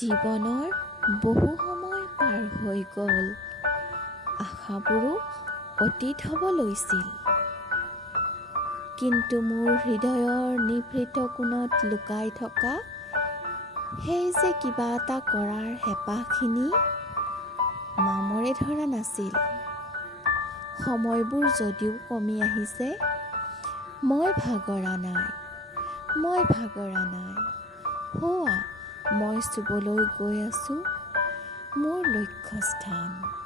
জীৱনৰ বহু সময় পাৰ হৈ গ'ল, আশাবোৰো অতীত হ'ব লৈছিল। কিন্তু মোৰ হৃদয়ৰ নিভৃত কোণত লুকাই থকা সেই যে কিবা এটা কৰাৰ হেঁপাহখিনি মামৰে ধৰা নাছিল। সময়বোৰ যদিও কমি আহিছে, মই ভাগৰা নাই। হোৱা মই চুবলৈ গৈ আছোঁ মোৰ লক্ষ্যস্থান।